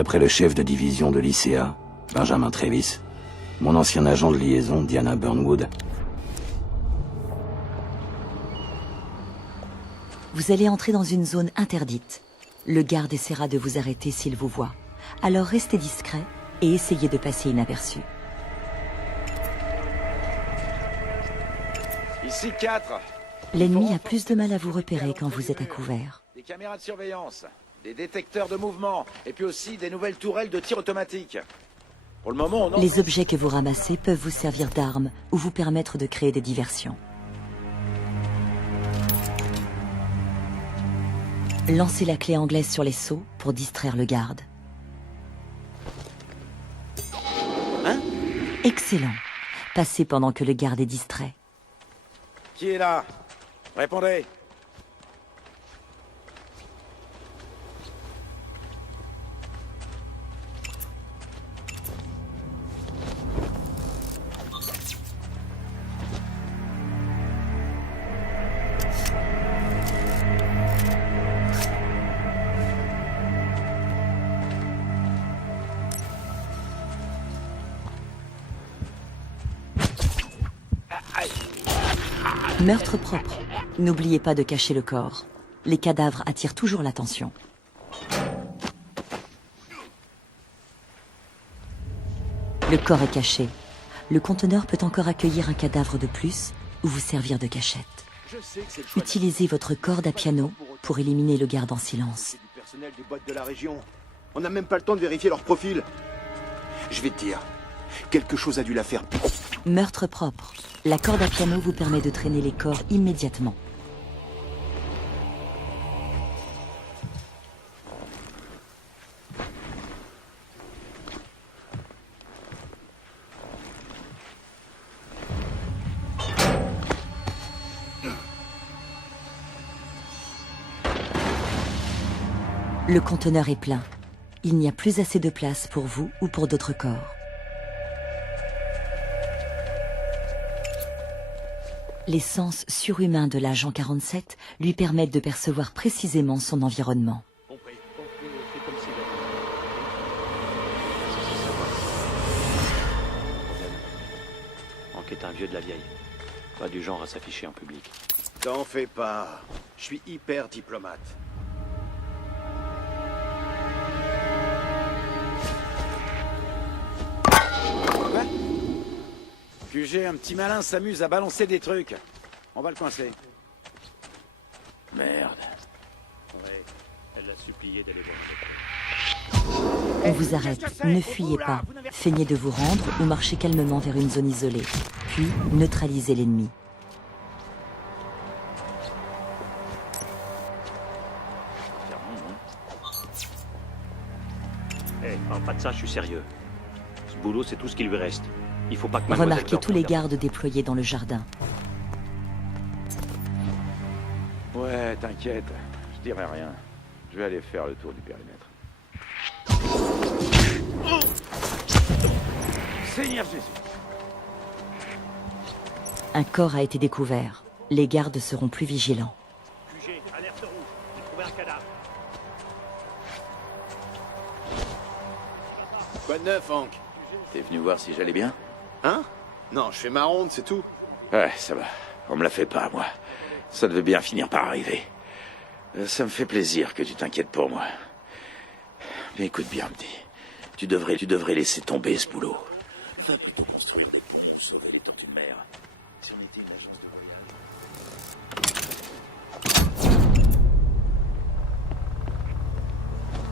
D'après le chef de division de l'ICA, Benjamin Travis, mon ancien agent de liaison, Diana Burnwood. Vous allez entrer dans une zone interdite. Le garde essaiera de vous arrêter s'il vous voit. Alors restez discret et essayez de passer inaperçu. Ici 4. L'ennemi a plus de mal à vous repérer quand vous êtes à couvert. Des caméras de surveillance, des détecteurs de mouvement, et puis aussi des nouvelles tourelles de tir automatique. Pour le moment, on en... Les objets que vous ramassez peuvent vous servir d'armes ou vous permettre de créer des diversions. Lancez la clé anglaise sur les seaux pour distraire le garde. Hein? Excellent. Passez pendant que le garde est distrait. Qui est là? Répondez. Meurtre propre. N'oubliez pas de cacher le corps. Les cadavres attirent toujours l'attention. Le corps est caché. Le conteneur peut encore accueillir un cadavre de plus ou vous servir de cachette. Utilisez votre corde à piano pour éliminer le garde en silence. Du personnel des boîtes de la région. On n'a même pas le temps de vérifier leur profil. Je vais te dire, quelque chose a dû la faire. Meurtre propre. La corde à piano vous permet de traîner les corps immédiatement. Le conteneur est plein. Il n'y a plus assez de place pour vous ou pour d'autres corps. Les sens surhumains de l'agent 47 lui permettent de percevoir précisément son environnement. Hank est un vieux de la vieille. Pas du genre à s'afficher en public. T'en fais pas. Je suis hyper diplomate. QG, un petit malin s'amuse à balancer des trucs. On va le coincer. Merde. Ouais, elle l'a supplié d'aller voir le docteur. On vous arrête, ne fuyez pas. Feignez de vous rendre ou marchez calmement vers une zone isolée. Puis, neutralisez l'ennemi. Hé, parle pas de ça, je suis sérieux. Ce boulot, c'est tout ce qui lui reste. Il faut pas que mademoiselle Remarquez tous les gardes déployés dans le jardin. Ouais, t'inquiète. Je dirai rien. Je vais aller faire le tour du périmètre. Seigneur Jésus! Un corps a été découvert. Les gardes seront plus vigilants. QG, alerte rouge. J'ai trouvé un cadavre. Quoi de neuf, Hank? T'es venu voir si j'allais bien? Hein? Non, je fais ma ronde, c'est tout. Ouais, ça va. On me la fait pas, moi. Ça devait bien finir par arriver. Ça me fait plaisir que tu t'inquiètes pour moi. Mais écoute bien, Andy. Tu devrais laisser tomber ce boulot. Va plutôt construire des ponts pour sauver les tortues de mer. Si on était une agence de voyage...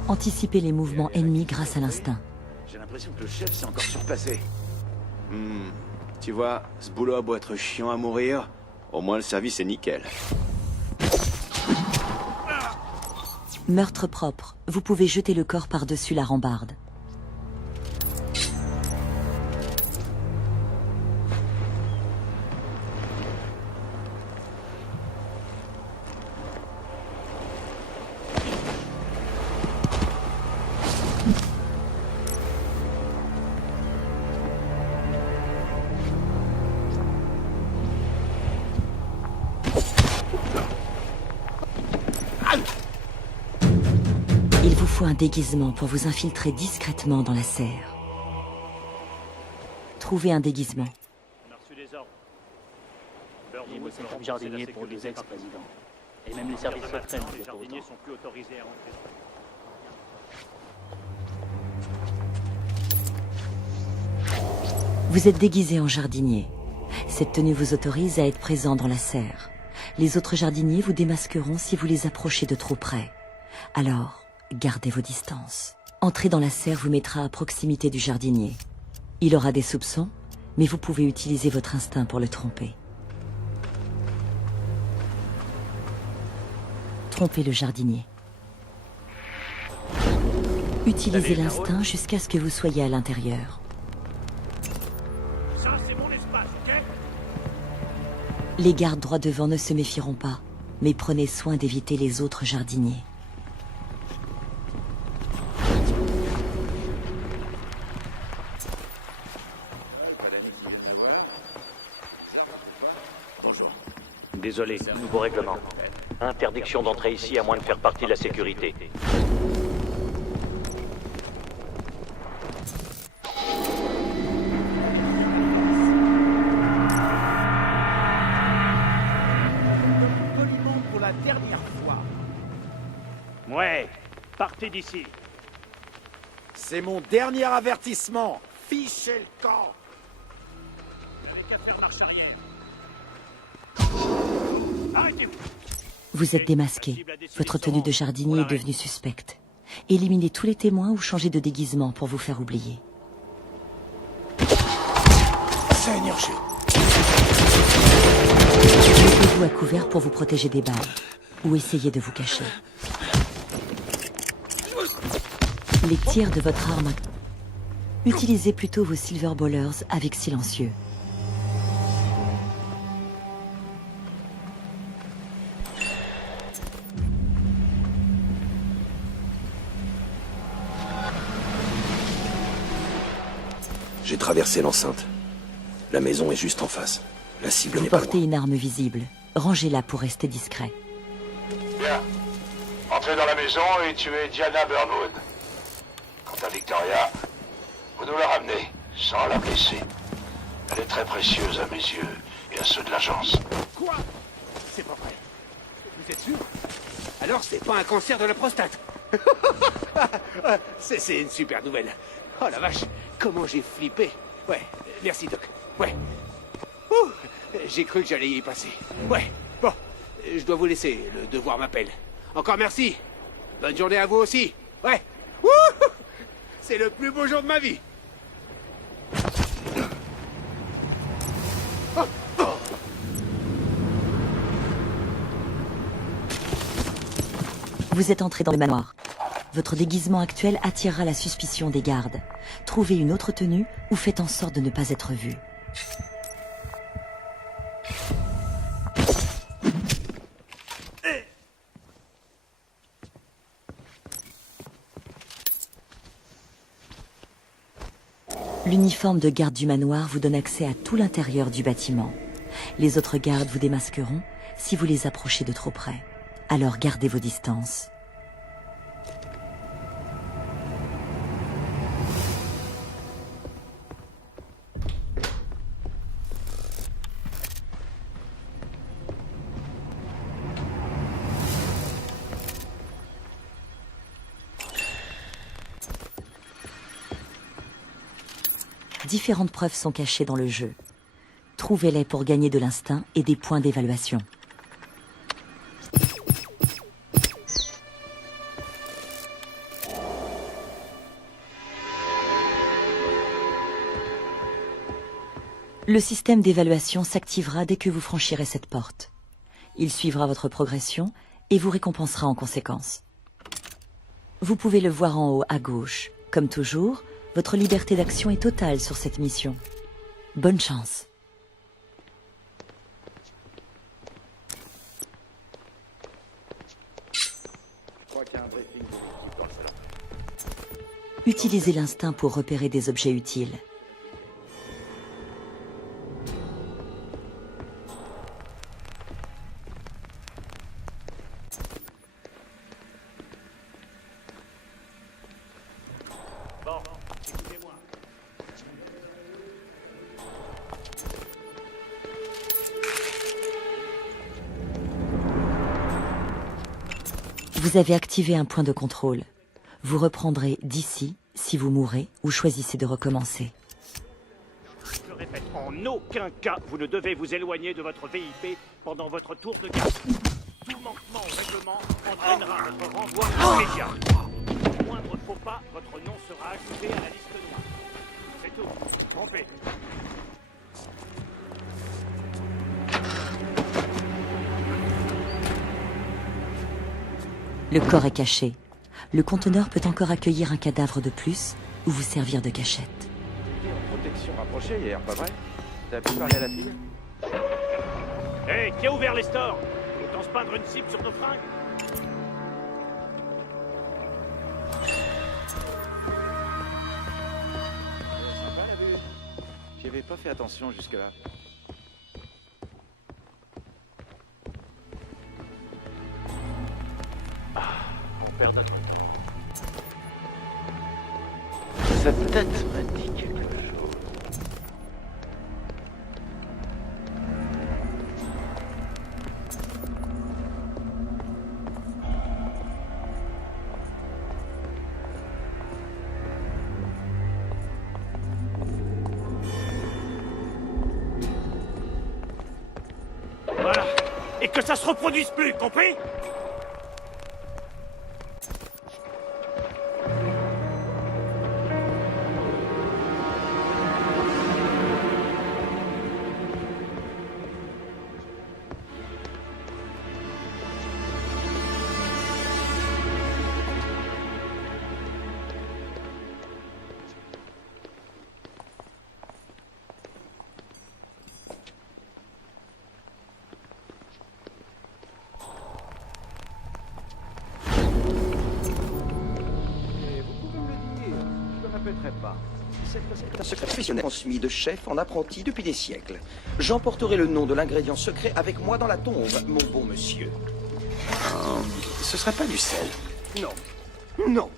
Anticipez les mouvements ennemis grâce à l'instinct. J'ai l'impression que le chef s'est encore surpassé. Tu vois, ce boulot a beau être chiant à mourir, au moins le service est nickel. Meurtre propre. Vous pouvez jeter le corps par-dessus la rambarde. faut un déguisement pour vous infiltrer discrètement dans la serre. Trouvez un déguisement. On a reçu des ordres. J'ai bossé comme jardinier pour les ex-présidents. Et même les services secrets n'en Les font pas jardiniers autant. sont plus autorisés à entrer. Vous êtes déguisé en jardinier. Cette tenue vous autorise à être présent dans la serre. Les autres jardiniers vous démasqueront si vous les approchez de trop près. Alors, gardez vos distances. Entrer dans la serre vous mettra à proximité du jardinier. Il aura des soupçons, mais vous pouvez utiliser votre instinct pour le tromper. Trompez le jardinier. Utilisez l'instinct jusqu'à ce que vous soyez à l'intérieur. Ça, c'est mon espace, ok? Les gardes droits devant ne se méfieront pas, mais prenez soin d'éviter les autres jardiniers. Désolé, nouveau règlement. Interdiction d'entrer ici à moins de faire partie de la sécurité. Poliment pour la dernière fois. Ouais, partez d'ici. C'est mon dernier avertissement. Fichez le camp. Vous n'avez qu'à faire marche arrière. Arrêtez-vous. Vous êtes démasqué. Votre tenue de jardinier est devenue suspecte. Éliminez tous les témoins ou changez de déguisement pour vous faire oublier. Seigneur, Mettez-vous à couvert pour vous protéger des balles. Ou essayez de vous cacher. Les tirs de votre arme... Utilisez plutôt vos silver ballers avec silencieux. J'ai traversé l'enceinte. La maison est juste en face. La cible n'est pas Portez loin. une arme visible. Rangez-la pour rester discret. Bien. Entrez dans la maison et tuez Diana Burnwood. Quant à Victoria, vous nous la ramenez, sans la blesser. Elle est très précieuse à mes yeux et à ceux de l'agence. Quoi? C'est pas vrai. Vous êtes sûr? Alors c'est pas un cancer de la prostate. C'est une super nouvelle. Oh la vache, comment j'ai flippé. Ouais, merci Doc. Ouais. Ouh, j'ai cru que j'allais y passer. Ouais, bon, je dois vous laisser, le devoir m'appelle. Encore merci. Bonne journée à vous aussi. Ouais. Ouh, c'est le plus beau jour de ma vie. Vous êtes entré dans le manoir. Votre déguisement actuel attirera la suspicion des gardes. Trouvez une autre tenue ou faites en sorte de ne pas être vu. L'uniforme de garde du manoir vous donne accès à tout l'intérieur du bâtiment. Les autres gardes vous démasqueront si vous les approchez de trop près. Alors gardez vos distances. Différentes preuves sont cachées dans le jeu. Trouvez-les pour gagner de l'instinct et des points d'évaluation. Le système d'évaluation s'activera dès que vous franchirez cette porte. Il suivra votre progression et vous récompensera en conséquence. Vous pouvez le voir en haut à gauche. Comme toujours, votre liberté d'action est totale sur cette mission. Bonne chance. Utilisez l'instinct pour repérer des objets utiles. Vous avez activé un point de contrôle. Vous reprendrez d'ici si vous mourrez ou choisissez de recommencer. Je répète, en aucun cas, vous ne devez vous éloigner de votre VIP pendant votre tour de garde. Tout manquement au règlement entraînera votre renvoi immédiat. Au moindre faux pas, votre nom sera ajouté à la liste noire. C'est tout. Trompez. Le corps est caché. Le conteneur peut encore accueillir un cadavre de plus ou vous servir de cachette. T'es en protection rapprochée hier, pas vrai? T'as pu parler à la fille? Hé, qui a ouvert les stores? Autant se peindre une cible sur nos fringues. Sympa la vue. J'y avais pas fait attention jusque-là. On perd notre... Cette tête me dit quelque chose. Voilà. Et que ça se reproduise plus, compris? Un secret professionnel transmis de chef en apprenti depuis des siècles. J'emporterai le nom de l'ingrédient secret avec moi dans la tombe, mon bon monsieur. Ce serait pas du sel? Non. Non.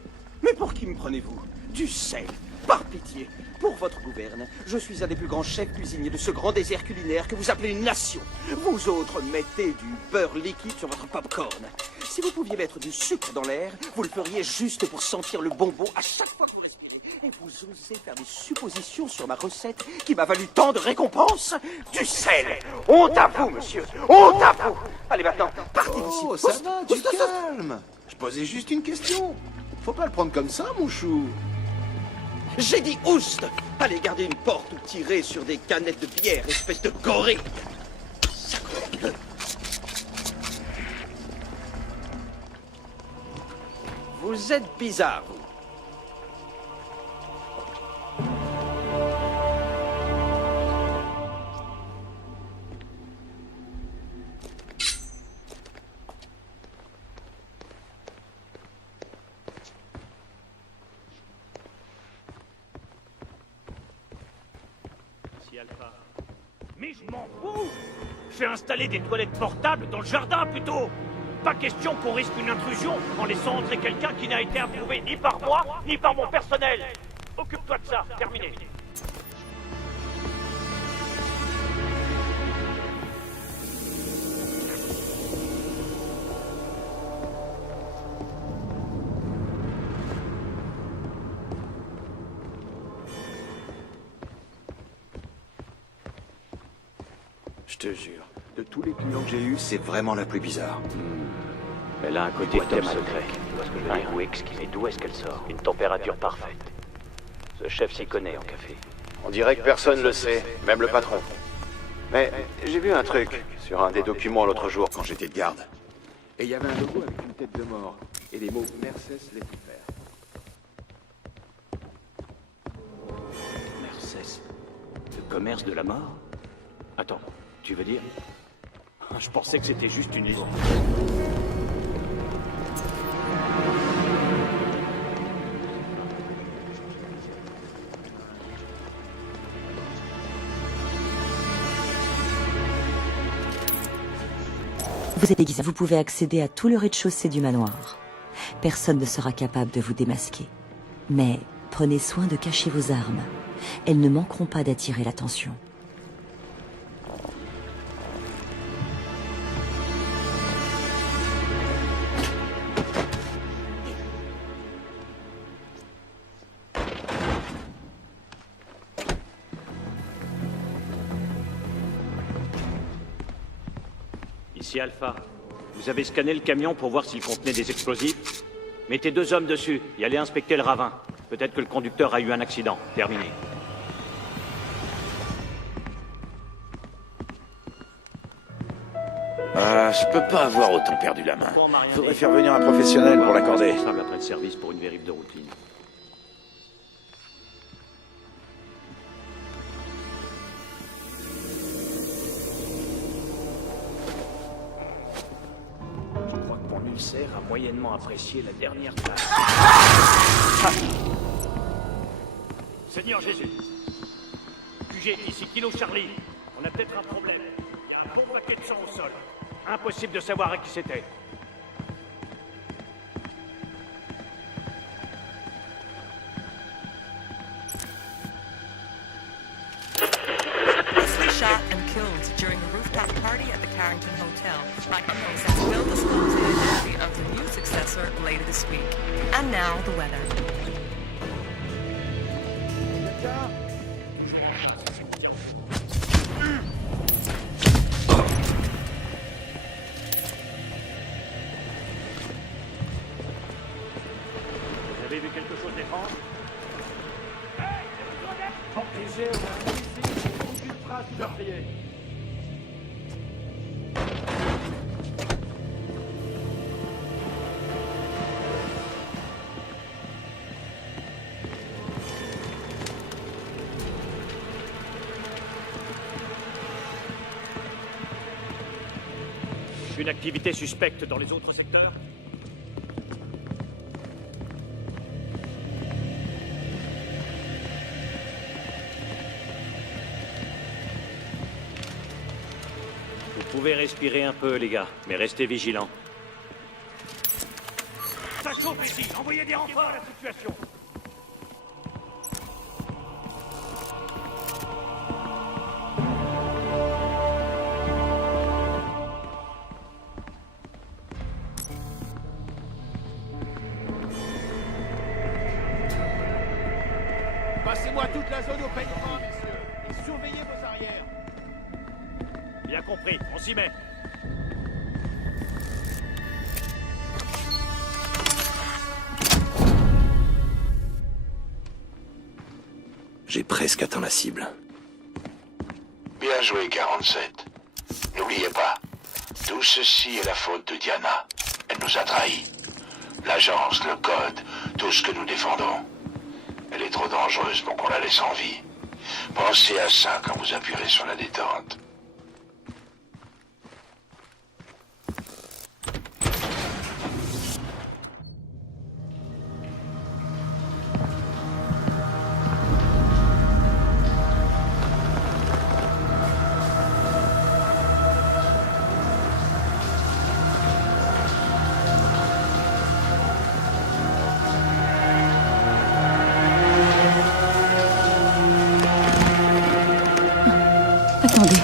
Mais pour qui me prenez-vous? Du sel. Par pitié. Pour votre gouverne, je suis un des plus grands chefs cuisiniers de ce grand désert culinaire que vous appelez une nation. Vous autres mettez du beurre liquide sur votre popcorn. Si vous pouviez mettre du sucre dans l'air, vous le feriez juste pour sentir le bonbon à chaque fois que vous respirez. Et vous osez faire des suppositions sur ma recette qui m'a valu tant de récompenses? Du sel. Honte à vous, monsieur. Honte à vous. Allez maintenant, partez d'ici. Oh, ça va, tu te calmes. Je posais juste une question. Faut pas le prendre comme ça, mon chou. J'ai dit oust. Allez garder une porte ou tirer sur des canettes de bière, espèce de gorille. Sacre-bleu. Vous êtes bizarre, vous. Alpha. Mais je m'en fous! Fais installer des toilettes portables dans le jardin plutôt! Pas question qu'on risque une intrusion en laissant entrer quelqu'un qui n'a été approuvé ni par moi, ni par mon personnel! Occupe-toi de ça, terminé! Je te jure, de tous les clients que j'ai eus, c'est vraiment la plus bizarre. Elle a un côté top secret. Tu vois ce que je veux dire? Un goût exquis. Et d'où est-ce qu'elle sort? Une température parfaite. Ce chef s'y connaît en café. On dirait que personne le sait, même le patron. Mais j'ai vu un truc sur un des documents l'autre jour quand j'étais de garde. Et il y avait un logo avec une tête de mort. Et les mots Mercès laissent faire. Mercès. Le commerce de la mort? Attends, tu veux dire? Je pensais que c'était juste une légende. Vous êtes déguisé. Vous pouvez accéder à tout le rez-de-chaussée du manoir. Personne ne sera capable de vous démasquer. Mais prenez soin de cacher vos armes. Elles ne manqueront pas d'attirer l'attention. Ici Alpha. Vous avez scanné le camion pour voir s'il contenait des explosifs? Mettez 2 hommes dessus et allez inspecter le ravin. Peut-être que le conducteur a eu un accident. Terminé. Je peux pas avoir autant perdu la main. Faudrait faire venir un professionnel pour l'accorder. Responsable après le service pour une vérif de routine. Je crois que mon ulcère a moyennement apprécié la dernière place. Seigneur Jésus. QG, ici Kilo Charlie. On a peut-être un problème. Il y a un bon paquet de sang au sol. Impossible de savoir à qui c'était. Shot and killed during a rooftop party at the Carrington Hotel. My innocence will disclose the identity of the new successor later this week. And now, the weather. Vous avez vu quelque chose d'étrange? Une activité suspecte dans les autres secteurs? Vous pouvez respirer un peu, les gars, mais restez vigilants. Ça chauffe ici! Envoyez des renforts à la situation! Passez-moi toute la zone au peinement, messieurs, et surveillez vos arrières. Bien compris, on s'y met. J'ai presque atteint la cible. Bien joué, 47. N'oubliez pas, tout ceci est la faute de Diana. Elle nous a trahis. L'agence, le code, tout ce que nous défendons. Elle est trop dangereuse pour qu'on la laisse en vie. Pensez à ça quand vous appuierez sur la détente. Attendez.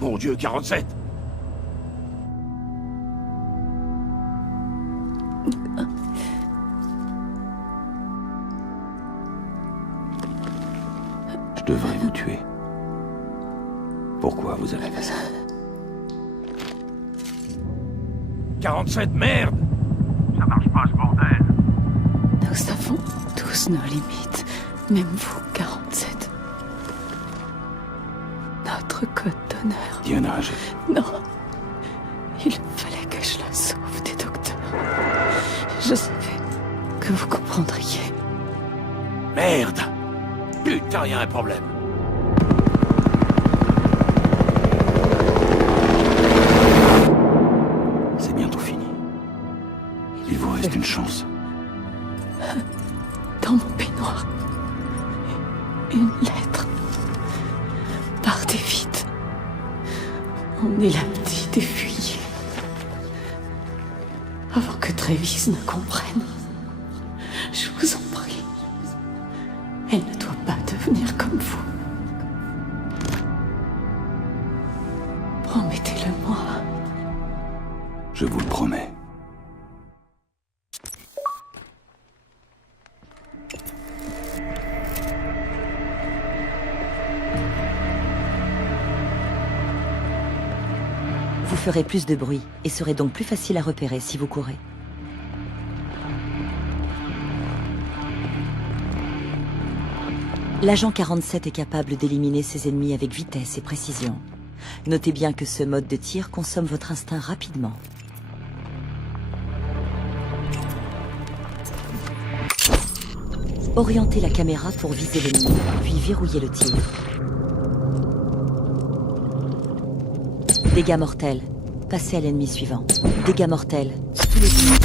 Mon Dieu, 47! Je devrais vous tuer. Pourquoi vous avez fait ça? 47, merde! Ça marche pas, ce bordel. Nous avons tous nos limites, même vous, 47. Notre code d'honneur. Diana, Non. Il fallait que je la sauve des docteurs. Je savais que vous comprendriez. Merde! Putain, y a un problème. C'est bientôt fini. Il vous reste une chance. Dans mon peignoir. Une lettre. Partez vite. On est la petite effuyée. Avant que Travis ne comprenne. Je vous en prie. Elle ne doit pas devenir comme vous. Promettez-le-moi. Je vous le promets. Vous ferez plus de bruit et serez donc plus facile à repérer si vous courez. L'agent 47 est capable d'éliminer ses ennemis avec vitesse et précision. Notez bien que ce mode de tir consomme votre instinct rapidement. Orientez la caméra pour viser l'ennemi, puis verrouillez le tir. Dégâts mortels. Passez à l'ennemi suivant. Dégâts mortels. Tous les ennemis.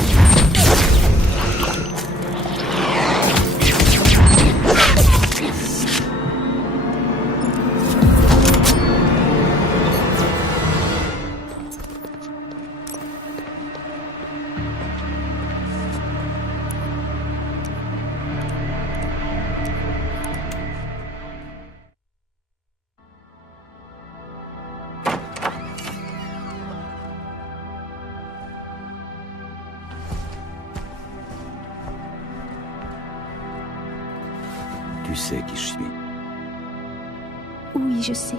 Tu sais qui je suis. Oui, je sais.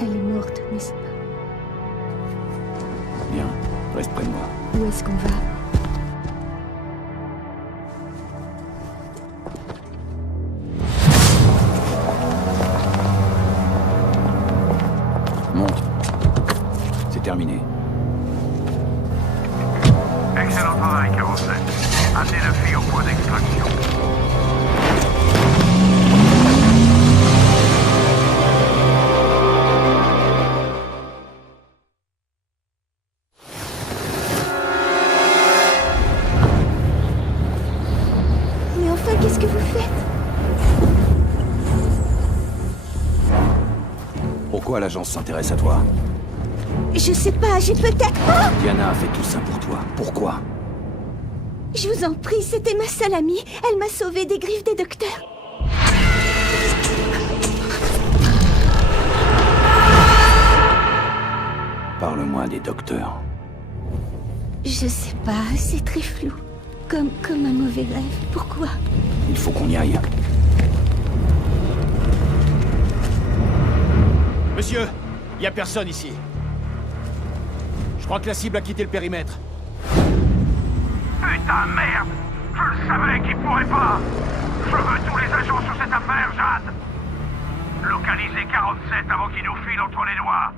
Elle est morte, n'est-ce pas? Bien, reste près de moi. Où est-ce qu'on va? Monte. C'est terminé. Excellent travail, 47. Amenez la fille au point d'extraction. Mais enfin, qu'est-ce que vous faites? Pourquoi l'agence s'intéresse à toi? Je sais pas, j'ai peut-être... Oh! Diana a fait tout ça pour toi. Pourquoi? Je vous en prie, c'était ma seule amie. Elle m'a sauvée des griffes des docteurs. Parle-moi des docteurs. Je sais pas, c'est très flou. Comme un mauvais rêve. Pourquoi? Il faut qu'on y aille. Monsieur, il y a personne ici. Je crois que la cible a quitté le périmètre. Putain, merde! Je le savais qu'il pourrait pas! Je veux tous les agents sur cette affaire, Jade! Localisez 47 avant qu'il nous file entre les doigts!